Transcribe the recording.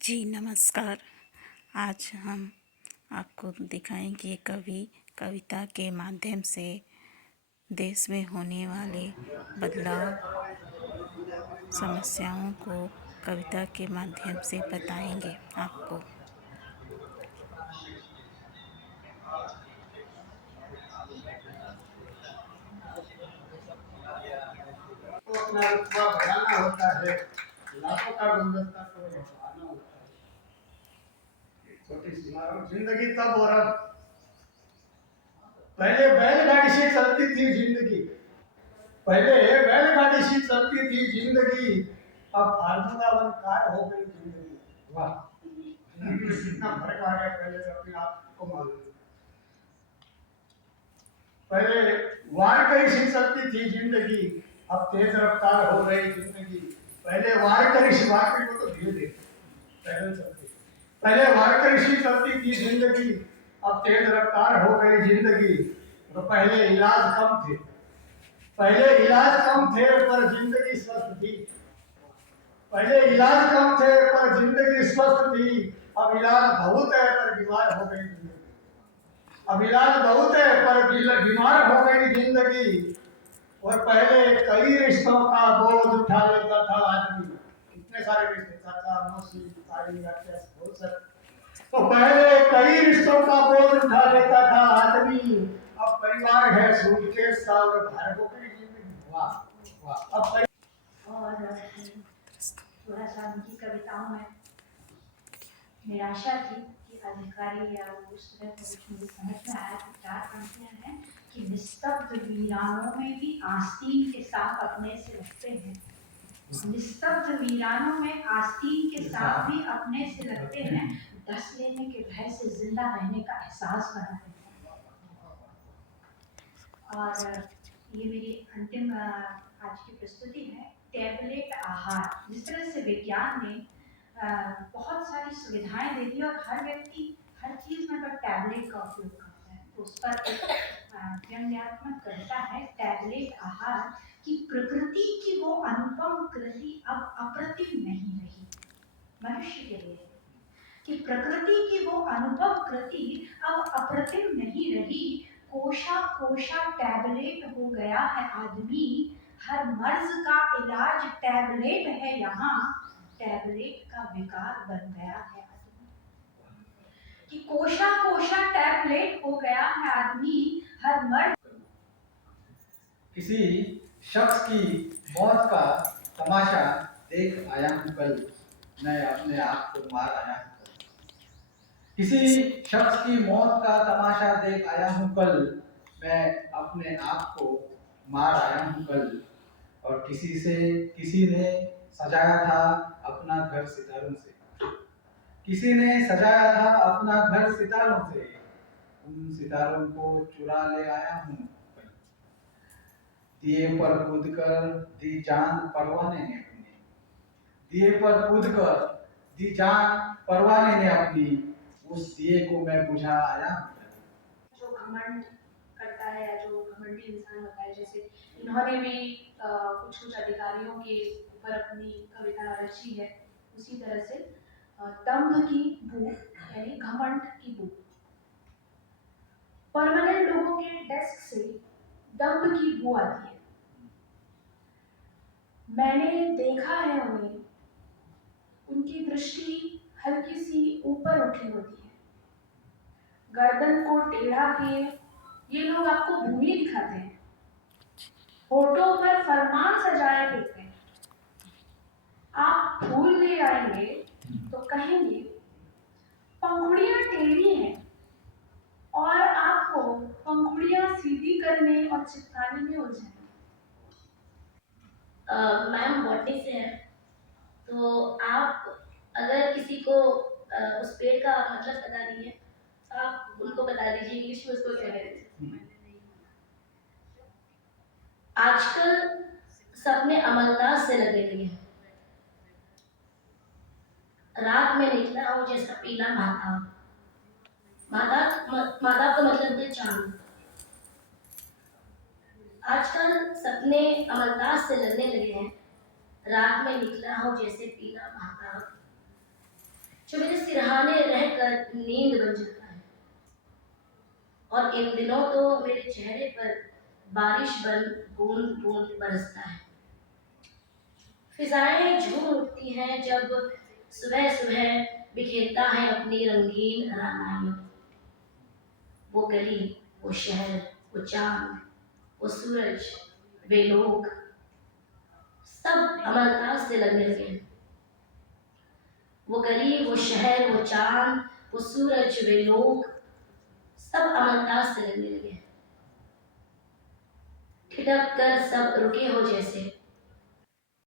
जी नमस्कार। आज हम आपको दिखाएंगे कविता के माध्यम से देश में होने वाले बदलाव, समस्याओं को कविता के माध्यम से बताएंगे आपको। तो अपना रुतबा बढ़ाना होता है, लाखों का गुलदस्ता तो बढ़ाना होता है। छोटी सी जिंदगी तब और अब। पहले बैलगाड़ी से चलती थी जिंदगी, पहले बैलगाड़ी से चलती थी जिंदगी, अब फार्मूला वन कार हो गई जिंदगी। वाह, कितना फर्क आ गया पहले से अपने आप को मालूम। पहले वारकरी से चलती थी जिंदगी, अब तेज रफ्तार हो गई जिंदगी। पहले वारकरी से, वारकरी को तो धीरे धीरे पैदल चलती, पहले वारकरी से चलती थी जिंदगी, अब तेज रफ्तार हो गई जिंदगी। तो पहले इलाज कम थे, पहले इलाज कम थे पर जिंदगी स्वस्थ थी। पहले इलाज कम थे पर जिंदगी स्वस्थ थी, अब इलाज बहुत है पर बीमार हो गई जिंदगी। अब इलाज बहुत है पर बीमार हो गई जिंदगी। और पहले कई रिश्तों का बोझ उठा लेता था आदमी, इतने सारे रिश्ते, चाचा मौसी ताई बहुत सारे। तो पहले कई रिश्तों का बोझ उठा लेता था आदमी, अब परिवार है सूटकेस का और भार हो गई जिंदगी। वाह वाह। अब और थोड़ा सा उनकी कविताओं में निराशा थी कि अधिकारी या उस तरह का कुछ मुझे समझ में आया कि 4 पंक्तियां हैं कि निस्तब्ध वीरानों में भी आस्तीन के साथ अपने से लगते हैं। निस्तब्ध वीरानों में आस्तीन के साथ भी अपने से लगते हैं, डस लेने के भय से जिंदा रहने का एहसास बना देते हैं। और ये मेरी अंतिम आज की प्रस्तुति है, टैबलेट आहार। जिस तरह से विज्ञान ने बहुत सारी सुविधाएं दे दी और हर व्यक्ति हर चीज में अगर टैबलेट का उपयोग करता है, तो उस पर एक व्यंग्यात्मक कविता है, टैबलेट आहार की प्रकृति की वो अनुपम कृति अब अप्रतिम नहीं रही। मनुष्य के लिए कि प्रकृति की वो अनुपम कृति अब अप्रतिम नहीं रही। कोशा कोशा टैबलेट हो गया है आदमी, हर मर्ज का इलाज टैबलेट है यहाँ, टैबलेट का विकार बन गया है आदमी। कि कोशा कोशा टैबलेट हो गया है आदमी, हर मर्ज। किसी शख्स की मौत का तमाशा देख आया हूँ कल, मैं अपने आप को मार आया हूँ। किसी शख्स की मौत का तमाशा देख आया हूँ कल, मैं अपने आप को मार आया हूँ कल। और किसी ने सजाया था अपना घर सितारों से, किसी ने सजाया था अपना घर सितारों से, उन सितारों को चुरा ले आया हूँ कल। दिए पर कूद कर दी जान परवाने ने अपनी, दिए पर कूद कर दी जान परवाने ने अपनी, उस दिए को मैं बुझा आया। जो घमंड करता है या जो घमंडी इंसान होता है, जैसे इन्होंने भी कुछ अधिकारियों के ऊपर अपनी कविता रची है, उसी तरह से दम्भ की बू यानी घमंड की बू। परमानेंट लोगों के डेस्क से दम्भ की बू आती है। मैंने देखा है उन्हें, उनकी दृष्टि हल्की सी ऊपर उठी होती है, गर्दन को टेढ़ा किए ये लोग आपको भूमि दिखाते हैं, होठों पर फरमान सजाए देते हैं। आप फूल ले आएंगे तो कहेंगे पंखुड़ियां टेढ़ी हैं, और आपको पंखुड़ियां सीधी करने और चिपकाने में उलझाएंगे। मैम बॉटनी से है, तो आप अगर किसी को उस पेड़ का मतलब बता दीजिए, आप उनको बता दीजिए इंग्लिश में उसको क्या कहते हैं। आजकल सपने अमलताज से लगे हुए हैं, रात में निकला हो जैसा पीला माता, माता का मतलब है चांद। आजकल सपने अमलताज से लगने लगे हैं, रात में निकला हो जैसे पीला माता। कर नींद बन जाता है। और इन दिनों तो मेरे चेहरे पर बारिश बन बूंद बूंद बरसता है। फिजाएं झूम उठती हैं जब सुबह सुबह बिखेरता है अपनी रंगीन रानाइयों। वो गली, वो शहर, वो चांद, वो सूरज, वे लोग सब अमरताज से लगने लगे हैं। वो गली, वो शहर, वो चांद, वो सूरज, वे लोग सब अमरताज से लगने लगे हैं। ठिठक कर सब रुके हो जैसे